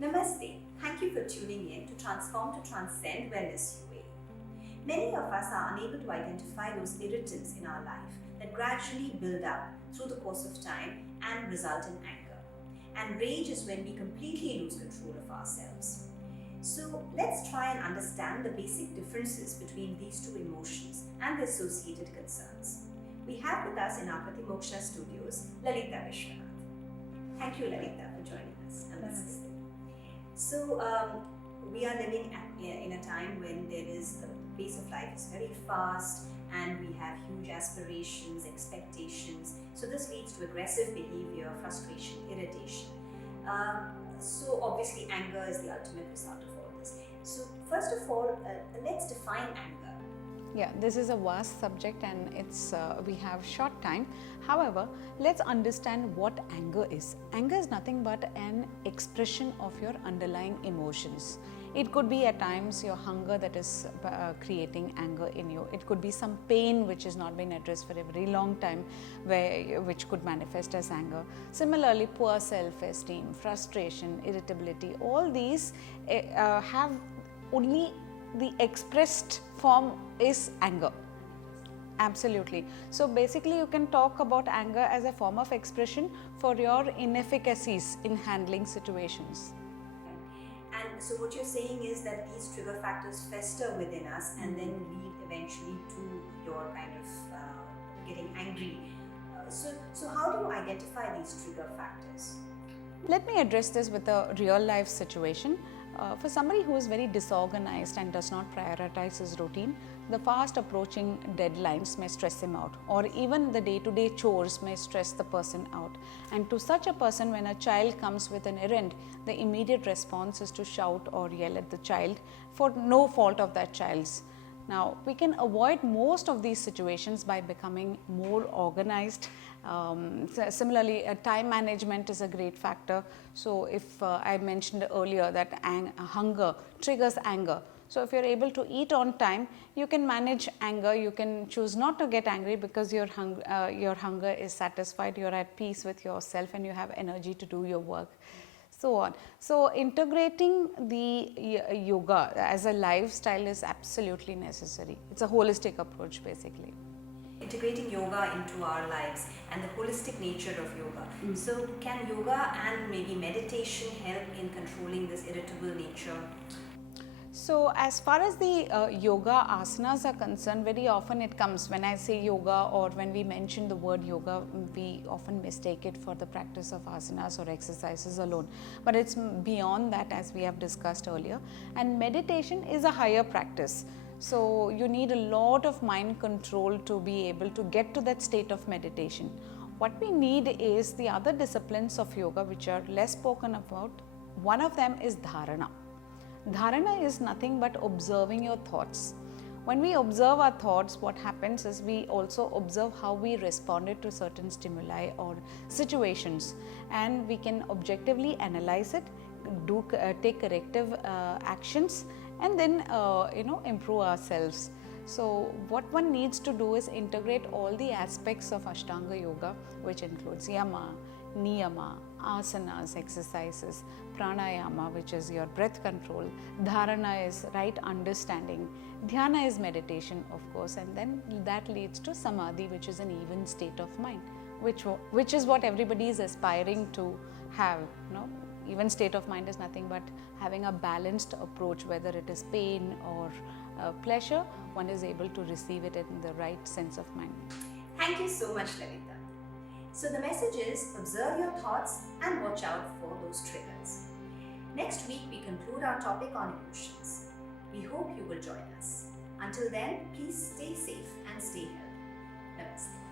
Namaste. Thank you for tuning in to Transform to Transcend Wellness UA. Many of us are unable to identify those irritants in our life that gradually build up through the course of time and result in anger. And rage is when we completely lose control of ourselves. So let's try and understand the basic differences between these two emotions and the associated concerns. We have with us in our Pratimoksha studios Lalita Vishwanath. Thank you, Lalita, for joining us. Namaste. So we are living in a time when the pace of life is very fast and we have huge aspirations, expectations. So this leads to aggressive behavior, frustration, irritation. So obviously anger is the ultimate result of all this. So first of all, let's define anger. Yeah, this is a vast subject and we have short time. However, let's understand what anger is. Anger is nothing but an expression of your underlying emotions. It could be at times your hunger that is creating anger in you. It could be some pain which has not been addressed for a very long time, which could manifest as anger. Similarly, poor self-esteem, frustration, irritability, all these have only the expressed form is anger. Absolutely. So basically you can talk about anger as a form of expression for your inefficacies in handling situations. And so what you're saying is that these trigger factors fester within us and then lead eventually to your kind of getting angry. So how do you identify these trigger factors? Let me address this with a real life situation. For somebody who is very disorganized and does not prioritize his routine, the fast approaching deadlines may stress him out, or even the day-to-day chores may stress the person out. And to such a person, when a child comes with an errand, the immediate response is to shout or yell at the child for no fault of that child's. Now, we can avoid most of these situations by becoming more organized. Similarly, time management is a great factor. So, if I mentioned earlier that hunger triggers anger. So, if you're able to eat on time, you can manage anger. You can choose not to get angry because your hunger is satisfied, you're at peace with yourself and you have energy to do your work. So on. So integrating the yoga as a lifestyle is absolutely necessary. It's a holistic approach basically. Integrating yoga into our lives and the holistic nature of yoga. So can yoga and maybe meditation help in controlling this irritable nature? So as far as the yoga asanas are concerned, very often it comes when I say yoga or when we mention the word yoga, we often mistake it for the practice of asanas or exercises alone. But it's beyond that, as we have discussed earlier. And meditation is a higher practice. So you need a lot of mind control to be able to get to that state of meditation. What we need is the other disciplines of yoga which are less spoken about. One of them is dharana. Dharana is nothing but observing your thoughts. When we observe our thoughts, what happens is we also observe how we responded to certain stimuli or situations, and we can objectively analyze it, take corrective actions, and then improve ourselves. So what one needs to do is integrate all the aspects of Ashtanga Yoga, which includes yama, niyama, asanas, exercises, pranayama, which is your breath control, dharana is right understanding, dhyana is meditation, of course, and then that leads to samadhi, which is an even state of mind, which is what everybody is aspiring to have. Even state of mind is nothing but having a balanced approach, whether it is pain or pleasure, one is able to receive it in the right sense of mind. Thank you so much, Lalita. So the message is observe your thoughts and watch out for those triggers. Next week we conclude our topic on emotions. We hope you will join us. Until then, please stay safe and stay healthy. Namaste.